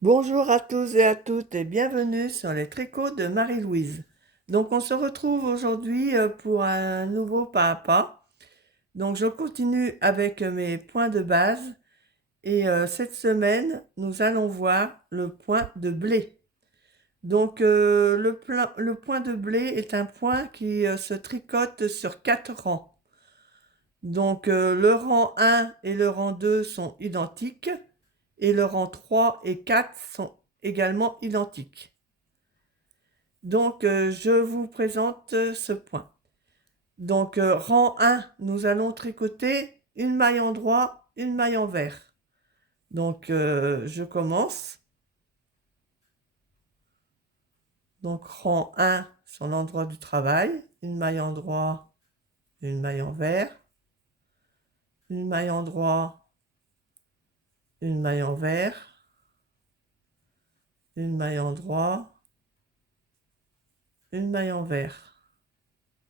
Bonjour à tous et à toutes et bienvenue sur les tricots de Marie-Louise. Donc on se retrouve aujourd'hui pour un nouveau pas à pas. Donc je continue avec mes points de base et cette semaine nous allons voir le point de blé. Donc le point de blé est un point qui se tricote sur 4 rangs. Donc le rang 1 et le rang 2 sont identiques et le rang 3 et 4 sont également identiques. Donc je vous présente ce point. Donc rang 1, nous allons tricoter une maille endroit, une maille envers. Donc je commence. Donc rang 1 sur l'endroit du travail, une maille endroit, une maille envers, une maille endroit, une maille envers, une maille endroit, une maille envers,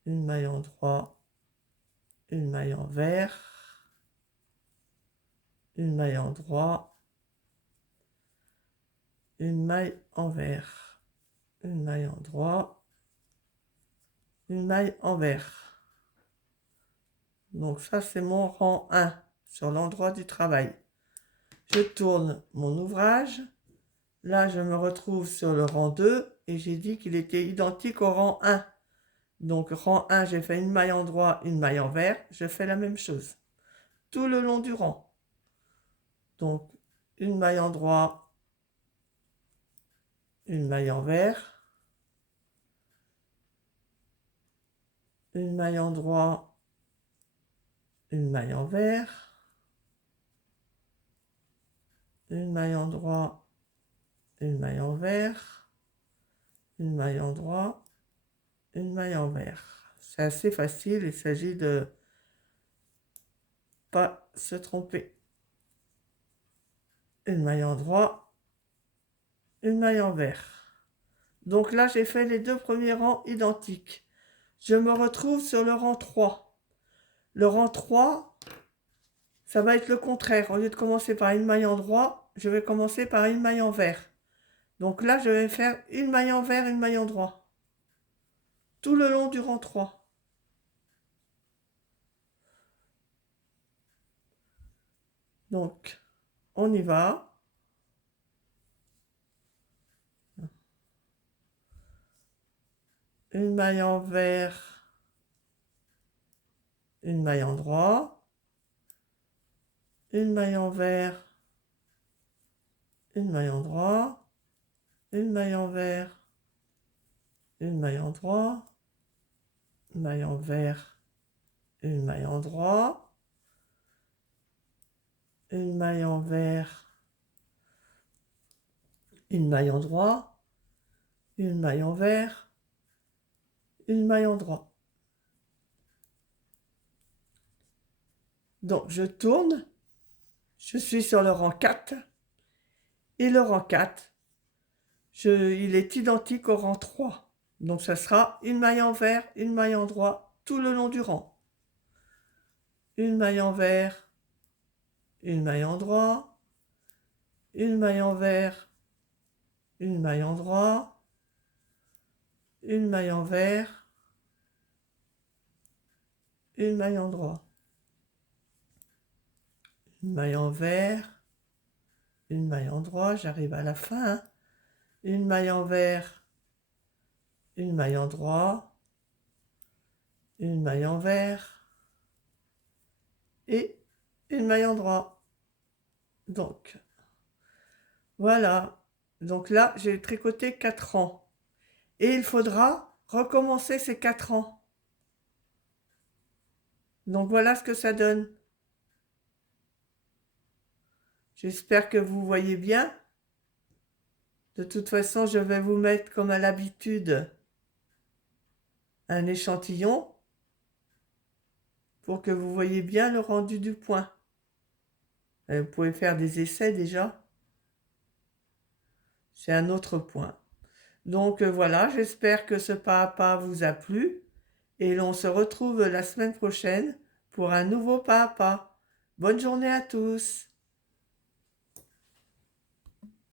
une maille endroit, une maille envers, une maille endroit, une maille envers, une maille endroit, une maille envers. Donc ça c'est mon rang 1 sur l'endroit du travail. Je tourne mon ouvrage. Là je me retrouve sur le rang 2 et j'ai dit qu'il était identique au rang 1. Donc rang 1 j'ai fait une maille endroit, une maille envers. Je fais la même chose tout le long du rang. Donc une maille endroit, une maille envers, une maille endroit, une maille envers, une maille endroit, une maille envers, une maille endroit, une maille envers. C'est assez facile, il s'agit de pas se tromper. Une maille endroit, une maille envers. Donc là, j'ai fait les deux premiers rangs identiques. Je me retrouve sur le rang 3. Le rang 3, ça va être le contraire. Au lieu de commencer par une maille endroit, je vais commencer par une maille envers. Donc là, je vais faire une maille envers, une maille endroit. Tout le long du rang 3. Donc, on y va. Une maille envers, une maille endroit, une maille envers, une maille endroit, une maille envers, une maille endroit, une maille envers, une maille endroit, une maille envers, une maille endroit, une maille envers, une maille endroit. Donc je tourne, je suis sur le rang 4 et le rang 4, il est identique au rang 3. Donc ça sera une maille envers, une maille endroit tout le long du rang. Une maille envers, une maille endroit, une maille envers, une maille endroit, une maille envers, une maille endroit, une maille envers, une maille endroit, j'arrive à la fin, hein. Une maille envers, une maille endroit, une maille envers et une maille endroit. Donc, voilà. Donc là, j'ai tricoté 4 rangs. Et il faudra recommencer ces 4 rangs. Donc voilà ce que ça donne. J'espère que vous voyez bien. De toute façon, je vais vous mettre comme à l'habitude un échantillon pour que vous voyez bien le rendu du point. Et vous pouvez faire des essais déjà. C'est un autre point. Donc voilà, j'espère que ce pas à pas vous a plu et l'on se retrouve la semaine prochaine pour un nouveau pas à pas. Bonne journée à tous!